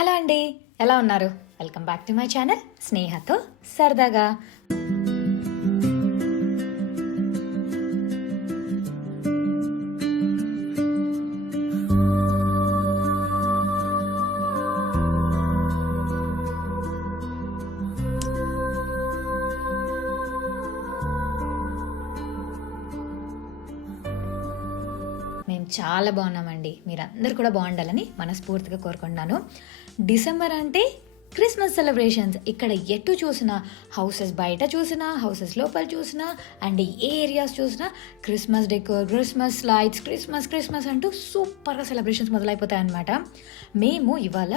Hello అండి, ఎలా ఉన్నారు? Welcome back to my channel స్నేహతో సరదాగా. మేము చాలా బాగున్నామండి. మీరందరూ కూడా బాగుండాలని మనస్ఫూర్తిగా కోరుకుంటున్నాను. డిసెంబర్ అంటే క్రిస్మస్ సెలబ్రేషన్స్. ఇక్కడ ఎటు చూసినా, హౌసెస్ బయట చూసినా, హౌసెస్ లోపల చూసినా, అండ్ ఏ ఏరియాస్ చూసినా Christmas decor, Christmas lights, Christmas అంటూ సూపర్గా సెలబ్రేషన్స్ మొదలైపోతాయి అన్నమాట. మేము ఇవాళ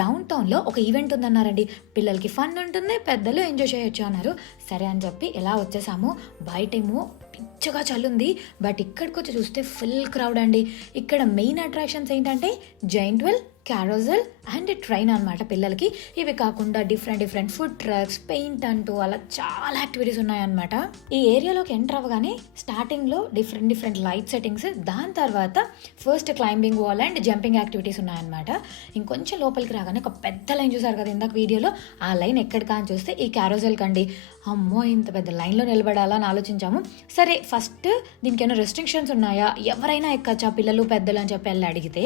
డౌన్ టౌన్లో ఒక ఈవెంట్ ఉందన్నారండి. పిల్లలకి ఫన్ ఉంటుంది, పెద్దలు ఎంజాయ్ చేయొచ్చు అన్నారు. సరే అని చెప్పి ఎలా వచ్చేసాము. బయటేమో పిచ్చగా చల్లుంది, బట్ ఇక్కడికి వచ్చి చూస్తే ఫుల్ క్రౌడ్ అండి. ఇక్కడ మెయిన్ అట్రాక్షన్స్ ఏంటంటే జైంట్ వీల్, క్యారోజల్ అండ్ ట్రైన్ అనమాట పిల్లలకి. ఇవి కాకుండా డిఫరెంట్ ఫుడ్ ట్రక్స్, పెయింట్ అంటూ అలా చాలా యాక్టివిటీస్ ఉన్నాయన్నమాట. ఈ ఏరియాలోకి ఎంటర్ అవ్వగానే స్టార్టింగ్లో డిఫరెంట్ లైట్ సెట్టింగ్స్, దాని తర్వాత first climbing wall and jumping activities ఉన్నాయన్నమాట. ఇంకొంచెం లోపలికి రాగానే ఒక పెద్ద లైన్ చూసారు కదా ఇందాక వీడియోలో, ఆ లైన్ ఎక్కడికా అని చూస్తే ఈ క్యారోజల్ కండి. అమ్మో, ఇంత పెద్ద లైన్లో నిలబడాలా అని ఆలోచించాము. సరే, ఫస్ట్ దీనికి ఏమైనా రెస్ట్రిక్షన్స్ ఉన్నాయా, ఎవరైనా ఎక్కచ్చా పిల్లలు పెద్దలు అని చెప్పి వెళ్ళి అడిగితే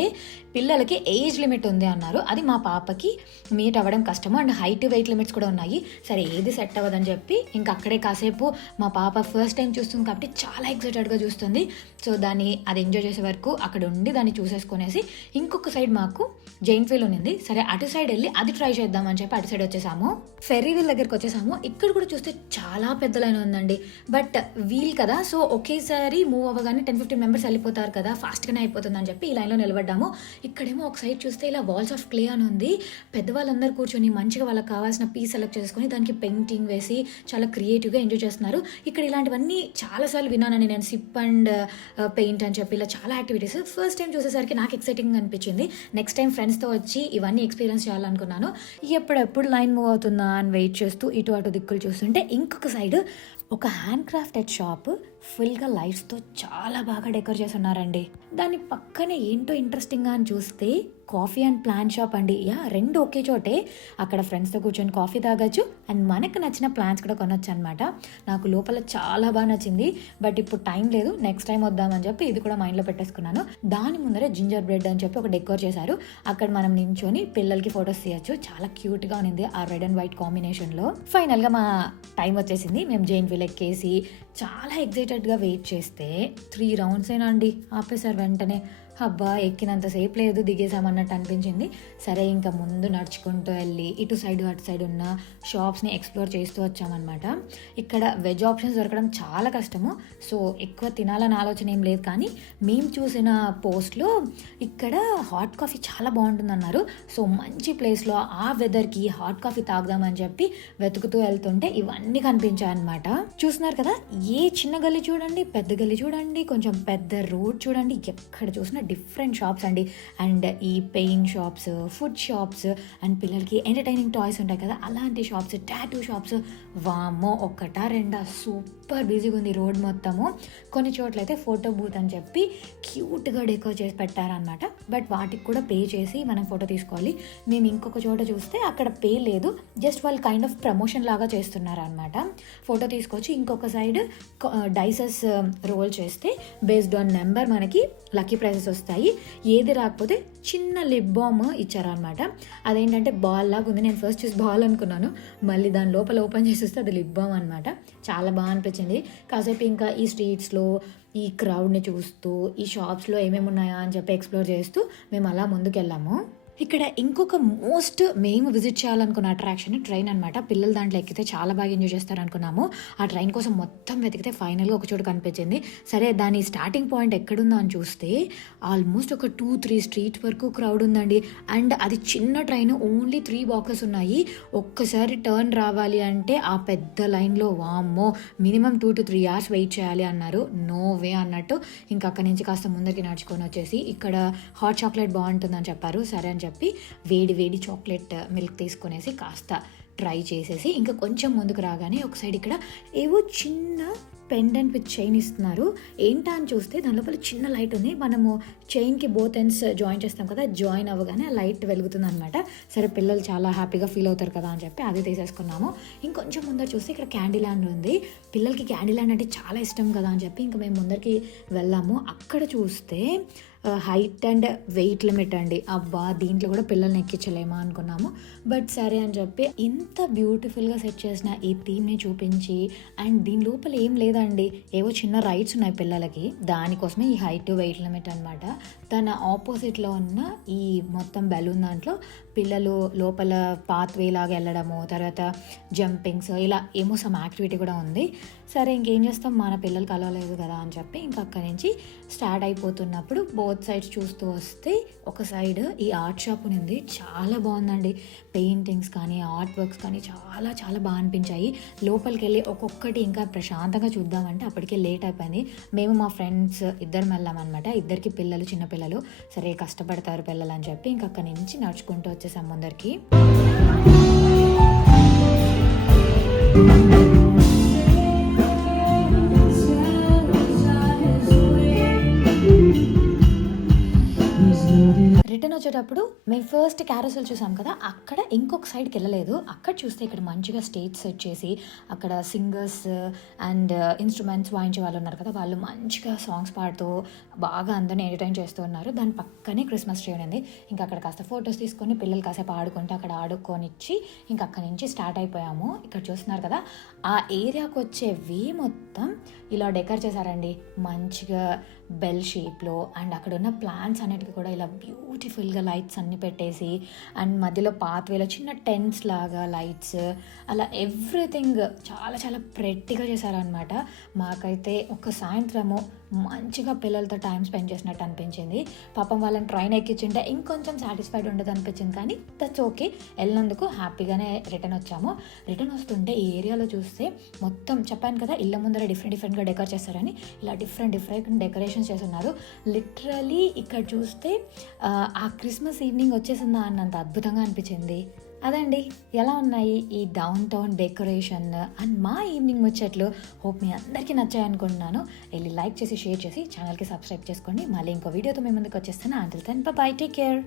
పిల్లలకి ఏజ్ లిమిట్ ఉంది అన్నారు. అది మా పాపకి మీట్ అవ్వడం కష్టము, అండ్ హైట్ వెయిట్ లిమిట్స్ కూడా ఉన్నాయి. సరే, ఏది సెట్ అవ్వదని చెప్పి ఇంకా అక్కడే కాసేపు మా పాప ఫస్ట్ టైం చూస్తుంది కాబట్టి చాలా ఎక్సైటెడ్గా చూస్తుంది. సో అది ఎంజాయ్ చేసే వరకు అక్కడ ఉండి దాన్ని చూసేసుకునేసి ఇంకొక సైడ్ మాకు జైంట్ వీల్ ఉంది. సరే, అటు సైడ్ వెళ్ళి అది ట్రై చేద్దామని చెప్పి అటు సైడ్ వచ్చేసాము. ఫెర్రీ వీల్ దగ్గరికి వచ్చేసాము. ఇక్కడ కూడా చూస్తే చాలా పెద్ద లైన్ ఉందండి. బట్ వీల్ కదా, సో ఒకేసారి మూవ్ అవ్వగానే 10-15 మెంబర్స్ వెళ్ళిపోతారు కదా, ఫాస్ట్గానే అయిపోతుంది అని చెప్పి ఈ లైన్లో నిలబడ్డాము. ఇక్కడేమో ఒక సైడ్ చూస్తే ఇలా వాల్స్ ఆఫ్ క్లే అని ఉంది. పెద్దవాళ్ళందరూ కూర్చొని మంచిగా వాళ్ళకి కావాల్సిన పీస్ సెలెక్ట్ చేసుకొని దానికి పెయింటింగ్ వేసి చాలా క్రియేటివ్గా ఎంజాయ్ చేస్తున్నారు. ఇక్కడ ఇలాంటివన్నీ చాలాసార్లు విన్నానండి నేను, సిప్ అండ్ పెయింట్ అని చెప్పి ఇలా చాలా యాక్టివిటీస్. ఫస్ట్ టైం చూసేసరికి నాకు ఎక్సైటింగ్ అనిపించింది. నెక్స్ట్ టైం ఫ్రెండ్స్తో వచ్చి ఇవన్నీ ఎక్స్పీరియన్స్ చేయాలనుకున్నాను. ఎప్పుడెప్పుడు లైన్ మూవ్ అవుతుందా అని వెయిట్ చేస్తూ ఇటు అటు దిక్కులు చూస్తుంటే ఇంకొక సైడ్ ఒక హ్యాండ్ క్రాఫ్టెడ్ షాప్ ఫుల్గా లైట్స్తో చాలా బాగా డెకరేట్ చేసి ఉన్నారండి. దాని పక్కనే ఏంటో ఇంట్రెస్టింగ్గా అని చూస్తే కాఫీ అండ్ ప్లాంట్ షాప్ అండి. రెండు ఒకే చోటే. అక్కడ ఫ్రెండ్స్తో కూర్చొని కాఫీ తాగొచ్చు అండ్ మనకు నచ్చిన ప్లాంట్స్ కూడా కొనొచ్చు అనమాట. నాకు లోపల చాలా బాగా నచ్చింది, బట్ ఇప్పుడు టైం లేదు, నెక్స్ట్ టైం వద్దామని చెప్పి ఇది కూడా మైండ్లో పెట్టేసుకున్నాను. దాని ముందరే జింజర్ బ్రెడ్ అని చెప్పి ఒక డెకోర్ చేశారు. అక్కడ మనం నించొని పిల్లలకి ఫొటోస్ తీయచ్చు. చాలా క్యూట్గా ఉంది ఆ రెడ్ అండ్ వైట్ కాంబినేషన్లో. ఫైనల్గా మా టైం వచ్చేసింది. మేము జైంట్ వీల్ ఎక్కేసి చాలా ఎక్సైటెడ్గా వెయిట్ చేస్తే 3 రౌండ్స్ అయినా అండి ఆపేశారు వెంటనే. అబ్బా, ఎక్కినంతసేపు లేదు, దిగేసామన్నట్టు అనిపించింది. సరే, ఇంకా ముందు నడుచుకుంటూ వెళ్ళి ఇటు సైడ్ అటు సైడ్ ఉన్న షాప్స్ని ఎక్స్ప్లోర్ చేస్తూ వచ్చామన్నమాట. ఇక్కడ వెజ్ ఆప్షన్స్ దొరకడం చాలా కష్టము, సో ఎక్కువ తినాలని ఆలోచన ఏం లేదు. కానీ మేము చూసిన పోస్ట్లో ఇక్కడ హాట్ కాఫీ చాలా బాగుంటుందన్నారు. సో మంచి ప్లేస్లో ఆ వెదర్కి హాట్ కాఫీ తాగుదామని చెప్పి వెతుకుతూ వెళ్తుంటే ఇవన్నీ కనిపించాయన్నమాట. చూస్తున్నారు కదా, ఏ చిన్న గల్లీ చూడండి, పెద్ద గల్లీ చూడండి, కొంచెం పెద్ద రోడ్ చూడండి, ఎక్కడ చూసినా డిఫరెంట్ షాప్స్ అండి. అండ్ ఈ paint shops, food shops, and పిల్లలకి ఎంటర్టైనింగ్ టాయ్స్ ఉంటాయి కదా అలాంటి షాప్స్, టాటూ షాప్స్. వామ్మో, ఒక్కటా రెండా, సూపర్ బిజీగా ఉంది రోడ్ మొత్తము. కొన్ని చోట్ల అయితే ఫోటో బూత్ అని చెప్పి క్యూట్గా డెకోర్ చేసి పెట్టారనమాట. బట్ వాటికి కూడా పే చేసి మనం ఫోటో తీసుకోవాలి. మేము ఇంకొక చోట చూస్తే అక్కడ పే లేదు, జస్ట్ వాళ్ళు కైండ్ ఆఫ్ ప్రమోషన్ లాగా చేస్తున్నారనమాట. ఫోటో తీసుకొచ్చి ఇంకొక సైడ్ డైసెస్ రోల్ చేస్తే బేస్డ్ ఆన్ నెంబర్ మనకి లక్కీ ప్రైజెస్ వస్తాయి. ఏది రాకపోతే చిన్న లిప్ బామ్ ఇచ్చారనమాట. అదేంటంటే బాల్ లాగా ఉంది. నేను ఫస్ట్ చూసి బాల్ అనుకున్నాను, మళ్ళీ దాని లోపల ఓపెన్ చేసి వస్తే అది లిప్ బామ్ అనమాట. చాలా బాగా అనిపించింది. కాసేపు ఇంకా ఈ స్ట్రీట్స్లో ఈ క్రౌడ్ని చూస్తూ ఈ షాప్స్లో ఏమేమి ఉన్నాయా అని చెప్పి ఎక్స్ప్లోర్ చేస్తూ మేము అలా ముందుకెళ్ళాము. ఇక్కడ ఇంకొక మేము విజిట్ చేయాలనుకున్న అట్రాక్షన్ ట్రైన్ అనమాట. పిల్లలు దాంట్లో ఎక్కితే చాలా బాగా ఎంజాయ్ చేస్తారు అనుకున్నాము. ఆ ట్రైన్ కోసం మొత్తం వెతికితే ఫైనల్గా ఒక చోటు కనిపించింది. సరే, దాని స్టార్టింగ్ పాయింట్ ఎక్కడుందో అని చూస్తే ఆల్మోస్ట్ ఒక 2-3 స్ట్రీట్ వరకు క్రౌడ్ ఉందండి. అండ్ అది చిన్న ట్రైన్, ఓన్లీ 3 బాక్సెస్ ఉన్నాయి. ఒక్కసారి టర్న్ రావాలి అంటే ఆ పెద్ద లైన్లో వామ్మో మినిమం 2-3 hours వెయిట్ చేయాలి అన్నారు. నో వే అన్నట్టు ఇంకా అక్కడి నుంచి కాస్త ముందరికి నడుచుకొని వచ్చేసి ఇక్కడ హాట్ చాక్లెట్ బాగుంటుందని చెప్పారు. సరే అని చెప్పి వేడి చాక్లెట్ మిల్క్ తీసుకునేసి కాస్త ట్రై చేసేసి ఇంకా కొంచెం ముందుకు రాగానే ఒక సైడ్ ఇక్కడ ఏవో చిన్న పెండెంట్ విత్ చైన్ ఇస్తున్నారు. ఏంటా అని చూస్తే దాని లోపల చిన్న లైట్ ఉంది. మనము చైన్కి బోత్ ఎండ్స్ జాయిన్ చేస్తాం కదా, జాయిన్ అవ్వగానే ఆ లైట్ వెలుగుతుంది అనమాట. సరే పిల్లలు చాలా హ్యాపీగా ఫీల్ అవుతారు కదా అని చెప్పి అది తీసేసుకున్నాము. ఇంకొంచెం ముందర చూస్తే ఇక్కడ క్యాండీ ల్యాండ్ ఉంది. పిల్లలకి క్యాండీ ల్యాండ్ అంటే చాలా ఇష్టం కదా అని చెప్పి ఇంకా మేము ముందరికి వెళ్ళాము. అక్కడ చూస్తే హైట్ అండ్ వెయిట్ లిమిట్ అండి. అబ్బా, దీంట్లో కూడా పిల్లల్ని ఎక్కించలేమా అనుకున్నాము. బట్ సరే అని చెప్పి ఇంత బ్యూటిఫుల్గా సెట్ చేసిన ఈ థీమ్ని చూపించి, అండ్ దీని లోపల ఏం లేదండి, ఏవో చిన్న రైడ్స్ ఉన్నాయి పిల్లలకి, దానికోసమే ఈ హైట్ వెయిట్ లిమిట్ అనమాట. తన ఆపోజిట్లో ఉన్న ఈ మొత్తం బెలూన్ దాంట్లో పిల్లలు లోపల పాత్వే లాగా వెళ్ళడము, తర్వాత జంపింగ్స్, ఇలా ఏమో సమ్ యాక్టివిటీ కూడా ఉంది. సరే ఇంకేం చేస్తాం, మన పిల్లలు కలవలేదు కదా అని చెప్పి ఇంకా అక్కడి నుంచి స్టార్ట్ అయిపోతున్నప్పుడు బోత్ సైడ్స్ చూస్తూ వస్తే ఒక సైడ్ ఈ ఆర్ట్ షాప్ ఉంది. చాలా బాగుందండి. పెయింటింగ్స్ కానీ ఆర్ట్ వర్క్స్ కానీ చాలా చాలా బాగా అనిపించాయి. లోపలికి వెళ్ళి ఒక్కొక్కటి ఇంకా ప్రశాంతంగా చూద్దామంటే అప్పటికే లేట్ అయిపోయింది. మేము మా ఫ్రెండ్స్ ఇద్దరు వెళ్ళామన్నమాట. ఇద్దరికి పిల్లలు, చిన్న పిల్లలు. సరే కష్టపడతారు పిల్లలు అని చెప్పి ఇంకా అక్కడి నుంచి నడుచుకుంటూ వచ్చేసాం ముందరికి. రిటర్న్ వచ్చేటప్పుడు మేము ఫస్ట్ క్యారసల్ చూసాం కదా, అక్కడ ఇంకొక సైడ్కి వెళ్ళలేదు. అక్కడ చూస్తే ఇక్కడ మంచిగా స్టేజ్ సెట్ చేసి అక్కడ సింగర్స్ అండ్ ఇన్స్ట్రుమెంట్స్ వాయించే వాళ్ళు ఉన్నారు కదా, వాళ్ళు మంచిగా సాంగ్స్ పాడుతూ బాగా అందరినీ ఎంటర్టైన్ చేస్తూ ఉన్నారు. దాని పక్కనే క్రిస్మస్ ట్రీ ఉంది. ఇంకా అక్కడ కాస్త ఫొటోస్ తీసుకొని పిల్లలు కాసేపు ఆడుకుంటే అక్కడ ఆడుకొనిచ్చి ఇంకా అక్కడి నుంచి స్టార్ట్ అయిపోయాము. ఇక్కడ చూస్తున్నారు కదా, ఆ ఏరియాకి వచ్చే వే మొత్తం ఇలా డెకర్ చేశారండి మంచిగా బెల్ షేప్లో. అండ్ అక్కడ ఉన్న ప్లాంట్స్ అన్నిటికీ కూడా ఇలా బ్యూటిఫుల్గా లైట్స్ అన్నీ పెట్టేసి, అండ్ మధ్యలో పాత్వేలో చిన్న టెంట్స్ లాగా లైట్స్, అలా ఎవ్రీథింగ్ చాలా చాలా ప్రెట్టిగా చేశారనమాట. మాకైతే ఒక సాయంత్రము మంచిగా పిల్లలతో టైం స్పెండ్ చేసినట్టు అనిపించింది. పాపం వాళ్ళని ట్రైన్ ఎక్కించుంటే ఇంకొంచెం సాటిస్ఫైడ్ ఉండదు అనిపించింది, కానీ దట్స్ ఓకే. వెళ్ళినందుకు హ్యాపీగానే రిటర్న్ వచ్చాము. రిటర్న్ వస్తుంటే ఈ ఏరియాలో చూస్తే మొత్తం చెప్పాను కదా, ఇళ్ళ ముందర డిఫరెంట్గా డెకర్ చేస్తారని, ఇలా డిఫరెంట్ డెకరేషన్స్ చేస్తున్నారు. లిటరలీ ఇక్కడ చూస్తే ఆ క్రిస్మస్ ఈవినింగ్ వచ్చేసిందా అన్నంత అద్భుతంగా అనిపించింది. అదండి, ఎలా ఉన్నాయి ఈ డౌన్ టౌన్ డెకరేషన్ అండ్ మా ఈవినింగ్ ముచ్చట్లు. హోప్ మీ అందరికీ నచ్చాయి అనుకుంటున్నాను. వెళ్ళి లైక్ చేసి షేర్ చేసి ఛానల్కి సబ్స్క్రైబ్ చేసుకోండి. మళ్ళీ ఇంకో వీడియోతో మీ ముందుకు వచ్చేస్తాను. Until then bye, take care.